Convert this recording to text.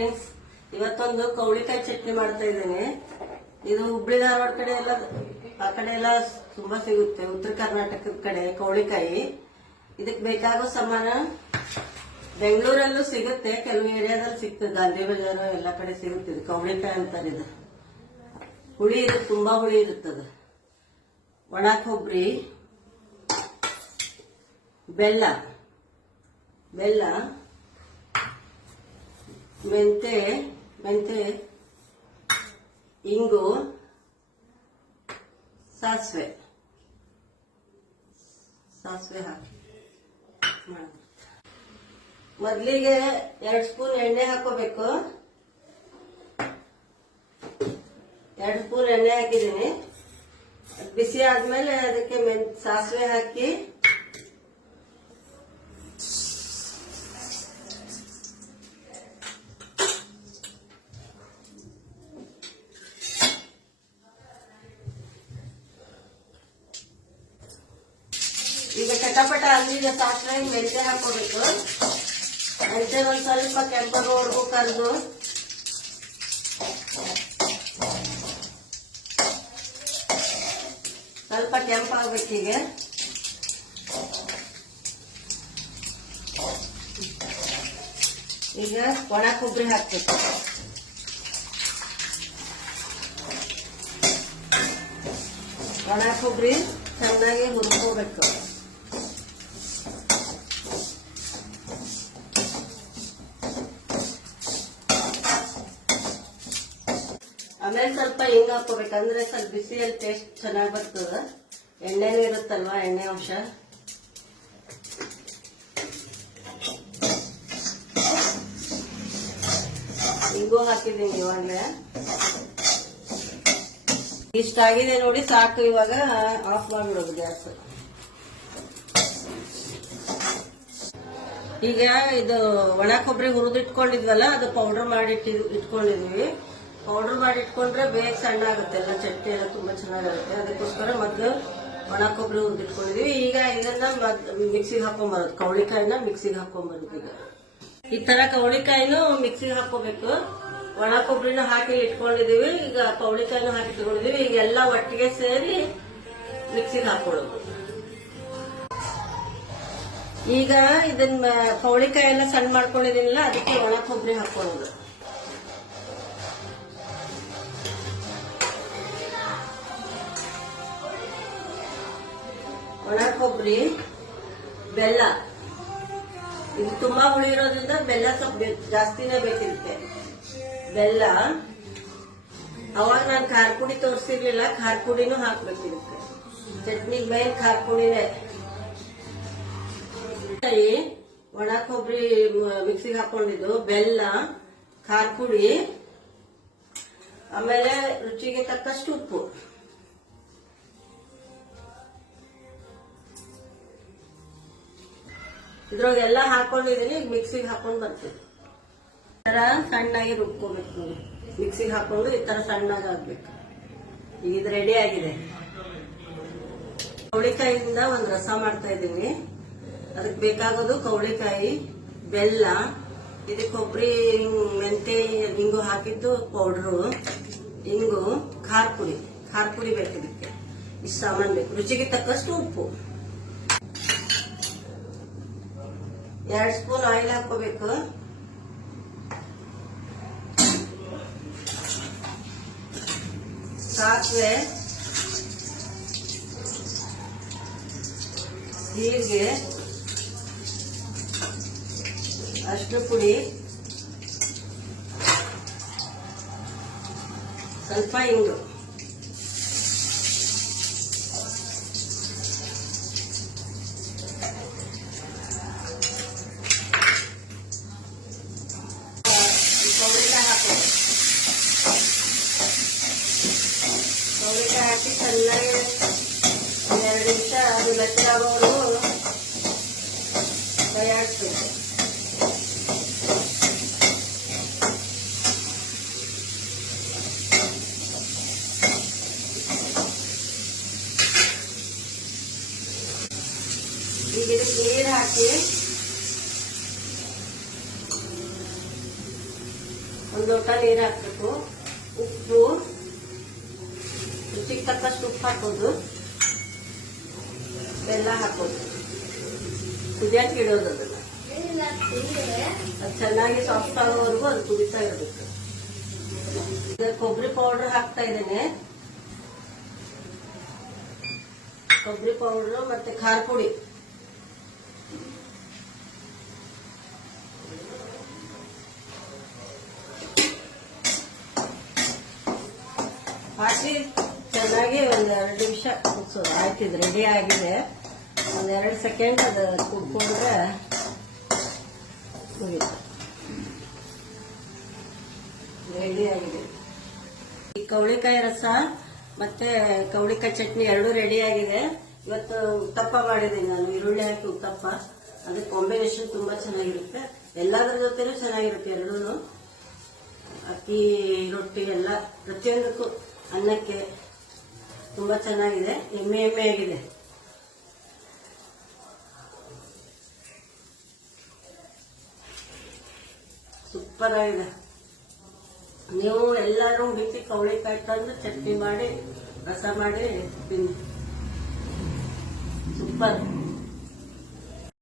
Friends, ಇವತ್ತೊಂದು ಕೌಳಿಕಾಯಿ ಚಟ್ನಿ ಮಾಡ್ತಾ ಇದ್ದೇನೆ. ಇದು ಹುಬ್ಳಿ ಧಾರವಾಡ ಕಡೆ ಎಲ್ಲ ಆ ಕಡೆ ಎಲ್ಲ ತುಂಬಾ ಸಿಗುತ್ತೆ. ಉತ್ತರ ಕರ್ನಾಟಕದ ಕಡೆ ಕೌಳಿಕಾಯಿ. ಇದಕ್ಕೆ ಬೇಕಾಗೋ ಸಾಮಾನ ಬೆಂಗಳೂರಲ್ಲೂ ಸಿಗುತ್ತೆ, ಕೆಲವು ಏರಿಯಾದಲ್ಲಿ ಸಿಗ್ತದೆ. ಗಾಂಧಿ ಬಜಾರ್ ಎಲ್ಲ ಕಡೆ ಸಿಗುತ್ತೆ. ಇದು ಕೌಳಿಕಾಯಿ ಅಂತಾರೆ. ಇದು ಹುಳಿ ಇರುತ್ತೆ, ತುಂಬಾ ಹುಳಿ ಇರುತ್ತದ. ಒಣ ಕೊಬ್ಬರಿ, ಬೆಲ್ಲ, ಮೆಂತೆ, ಇಂಗು, ಸಾಸಿವೆ ಹಾಕಿ ಮೊದಲಿಗೆ 2 ಸ್ಪೂನ್ ಎಣ್ಣೆ ಹಾಕೋಬೇಕು. 2 ಸ್ಪೂನ್ ಎಣ್ಣೆ ಹಾಕಿದ್ದೀನಿ. ಬಿಸಿ ಆದ್ಮೇಲೆ ಅದಕ್ಕೆ ಸಾಸಿವೆ ಹಾಕಿ ಈಗ ಚಟಪಟ ಅಂದಿಗೆ ಸಾಸಿವೆ ಮೆಂತೆ ಹಾಕೋಬೇಕು. ಮೆಂತೆ ಒಂದ್ ಸ್ವಲ್ಪ ಕೆಂಪಗೋವರೆಗೂ ಕರೆದು ಸ್ವಲ್ಪ ಕೆಂಪಾಗ್ಬೇಕು. ಈಗ ಒಣ ಕೊಬ್ಬರಿ ಹಾಕ್ಬೇಕು. ಒಣ ಕೊಬ್ಬರಿ ಚೆನ್ನಾಗಿ ಹುರ್ಕೋಬೇಕು. ಆಮೇಲೆ ಸ್ವಲ್ಪ ಹಿಂಗ್ ಹಾಕೋಬೇಕಂದ್ರೆ ಸ್ವಲ್ಪ ಬಿಸಿಯಲ್ಲಿ ಟೇಸ್ಟ್ ಚೆನ್ನಾಗಿ ಬರ್ತದ. ಎಣ್ಣೆನೂ ಇರುತ್ತಲ್ವಾ, ಎಣ್ಣೆ ಅಂಶ. ಹಿಂಗೂ ಹಾಕಿದೀನಿ ಇವಾಗಲೇ. ಇಷ್ಟಾಗಿದೆ ನೋಡಿ, ಸಾಕು. ಇವಾಗ ಆಫ್ ಮಾಡ್ಬಿಡೋದು ಗ್ಯಾಸ್. ಈಗ ಇದು ಒಣ ಕೊಬ್ಬರಿ ಹುರಿದು ಇಟ್ಕೊಂಡಿದ್ವಲ್ಲ, ಅದು ಪೌಡರ್ ಮಾಡಿ ಇಟ್ಕೊಂಡಿದೀವಿ. ಪೌಡರ್ ಮಾಡಿ ಇಟ್ಕೊಂಡ್ರೆ ಬೇಗ ಸಣ್ಣ ಆಗುತ್ತೆ, ಎಲ್ಲ ಚಟ್ನಿ ಎಲ್ಲ ತುಂಬಾ ಚೆನ್ನಾಗಿರುತ್ತೆ. ಅದಕ್ಕೋಸ್ಕರ ಮೊದಲು ಒಣ ಕೊಬ್ಬರಿ ಹುರಿದಿಟ್ಕೊಂಡಿದೀವಿ. ಈಗ ಇದನ್ನ ಮಿಕ್ಸಿಗೆ ಹಾಕೊಂಡ್ಬರೋದು, ಕೌಳಿಕಾಯಿನ ಮಿಕ್ಸಿಗೆ ಹಾಕೊಂಡ್ಬರೋದು. ಈಗ ಈ ತರ ಕೌಳಿಕಾಯಿನೂ ಮಿಕ್ಸಿಗೆ ಹಾಕೋಬೇಕು. ಒಣ ಕೊಬ್ಬರಿನ ಹಾಕಿ ಇಟ್ಕೊಂಡಿದೀವಿ. ಈಗ ಕೌಳಿಕಾಯಿನೂ ಹಾಕಿ ಇಟ್ಕೊಂಡಿದೀವಿ. ಈಗ ಎಲ್ಲ ಒಟ್ಟಿಗೆ ಸೇರಿ ಮಿಕ್ಸಿಗೆ ಹಾಕೊಳ್ಳೋದು. ಈಗ ಇದನ್ನ ಕೌಳಿಕಾಯಿ ಎಲ್ಲ ಸಣ್ಣ ಮಾಡ್ಕೊಂಡಿದೀನಿಲ್ಲ, ಅದಕ್ಕೆ ಒಣ ಕೊಬ್ಬರಿ ಹಾಕೊಳ್ಳೋದು. ಒಣ ಕೊಬ್ಬರಿ, ಬೆಲ್ಲ. ಇದು ತುಂಬಾ ಹುಳಿ ಇರೋದ್ರಿಂದ ಬೆಲ್ಲ ಸ್ವಲ್ಪ ಜಾಸ್ತಿನೇ ಬೇಕಿರುತ್ತೆ. ಬೆಲ್ಲ. ಅವಾಗ ನಾನು ಖಾರ ಪುಡಿ ತೋರಿಸಿರ್ಲಿಲ್ಲ, ಖಾರ ಪುಡಿನೂ ಹಾಕ್ಬೇಕಿರುತ್ತೆ. ಚಟ್ನಿಗೆ ಮೇನ್ ಖಾರ ಪುಡಿನೇ. ಒಣ ಕೊಬ್ಬರಿ ಮಿಕ್ಸಿಗೆ ಹಾಕೊಂಡಿದ್ದು, ಬೆಲ್ಲ, ಖಾರ ಪುಡಿ, ಆಮೇಲೆ ರುಚಿಗೆ ತಕ್ಕಷ್ಟು ಉಪ್ಪು. ಇದ್ರೊಳಗೆಲ್ಲ ಹಾಕೊಂಡಿದೀನಿ. ಈಗ ಮಿಕ್ಸಿಗೆ ಹಾಕೊಂಡು ಬರ್ತೀನಿ. ಈ ತರ ಸಣ್ಣಾಗಿ ರುಬ್ಕೋಬೇಕು ನೋಡಿ. ಮಿಕ್ಸಿಗೆ ಹಾಕೊಂಡು ಈ ತರ ಸಣ್ಣಾಗಿ ಆಗ್ಬೇಕು. ಈಗ ಇದು ರೆಡಿ ಆಗಿದೆ. ಕೌಳಿಕಾಯಿಯಿಂದ ಒಂದು ರಸ ಮಾಡ್ತಾ ಇದ್ದೀನಿ. ಅದಕ್ಕೆ ಬೇಕಾಗೋದು ಕೌಳಿಕಾಯಿ, ಬೆಲ್ಲ, ಇದಕ್ಕೆ ಕೊಬ್ಬರಿ, ಮೆಂತೆ, ಇಂಗು ಹಾಕಿದ್ದು ಪೌಡ್ರು, ಇಂಗು, ಖಾರ ಪುಡಿ ಬೇಕು. ಇದಕ್ಕೆ ಇಷ್ಟು ಸಾಮಾನು ಬೇಕು. ರುಚಿಗೆ ತಕ್ಕಷ್ಟು ಉಪ್ಪು. 2 ಸ್ಪೂನ್ ಆಯಿಲ್ ಹಾಕೋಬೇಕು. ಸಾಸಿವೆ, ಜೀರಿಗೆ, ಅರಿಶಿನ ಪುಡಿ, ಸ್ವಲ್ಪ ಇಂಗು. ಕೌಳಿಕಾಯಿ ಹಾಕಿ ಚೆನ್ನಾಗಿ 2 ನಿಮಿಷ ಅದು ಮೆತ್ತೆ ಆಗೋವರೆಗೂ ಕೈಯಾಡಿಸ್ಬೇಕು. ಈಗ ಇದಕ್ಕೆ ನೀರು ಹಾಕಿ ಒಂದು ಲೋಟ ನೀರು ಹಾಕ್ಬೇಕು, ಉಪ್ಪು, ರುಚಿಗೆ ತಕ್ಕಷ್ಟು ಉಪ್ಪು ಹಾಕೋದು, ಬೆಲ್ಲ ಹಾಕೋದು, ಕುದಿಯಕ್ಕೆ ಇಡೋದು. ಅದನ್ನ ಅದು ಚೆನ್ನಾಗಿ ಸಾಫ್ಟ್ ಆಗೋವರೆಗೂ ಅದು ಕುದಿತಾ ಇರಬೇಕು. ಈಗ ಕೊಬ್ಬರಿ ಪೌಡರ್ ಹಾಕ್ತಾ ಇದ್ದೇನೆ. ಕೊಬ್ಬರಿ ಪೌಡರ್ ಮತ್ತೆ ಖಾರ ಪುಡಿ, ಹಾಕಿ ಚೆನ್ನಾಗಿ ಒಂದ್ 2 ನಿಮಿಷ ಕುದಿಸೋದು. ಆಯ್ತು, ಇದು ರೆಡಿ ಆಗಿದೆ. ಒಂದ್ 2 ಸೆಕೆಂಡ್ ಅದು ಕುಡ್ಕೊಂಡ್ರೆ ಮುಗೀತು, ರೆಡಿ ಆಗಿದೆ. ಈ ಕವಳಿಕಾಯಿ ರಸ ಮತ್ತೆ ಕವಳಿಕಾಯಿ ಚಟ್ನಿ ಎರಡೂ ರೆಡಿ ಆಗಿದೆ. ಇವತ್ತು ಉತ್ತಪ್ಪ ಮಾಡಿದ್ದೀನಿ ನಾನು, ಈರುಳ್ಳಿ ಹಾಕಿ ಉತ್ತಪ್ಪ. ಅದ್ರ ಕಾಂಬಿನೇಷನ್ ತುಂಬಾ ಚೆನ್ನಾಗಿರುತ್ತೆ, ಎಲ್ಲಾದ್ರ ಜೊತೆನೂ ಚೆನ್ನಾಗಿರುತ್ತೆ. ಎರಡೂ ಅಕ್ಕಿ ರೊಟ್ಟಿ ಎಲ್ಲ ಪ್ರತಿಯೊಂದಕ್ಕೂ, ಅನ್ನಕ್ಕೆ ತುಂಬಾ ಚೆನ್ನಾಗಿದೆ. ಎಮ್ಮೆ ಆಗಿದೆ. ಸೂಪರ್ ಆಗಿದೆ. ನೀವು ಎಲ್ಲರೂ ಬಿಸಿ ಕವಳಿಕಾಯಿ ತಂದು ಚಟ್ನಿ ಮಾಡಿ ರಸ ಮಾಡಿ ತಿನ್ನಿ. ಸೂಪರ್.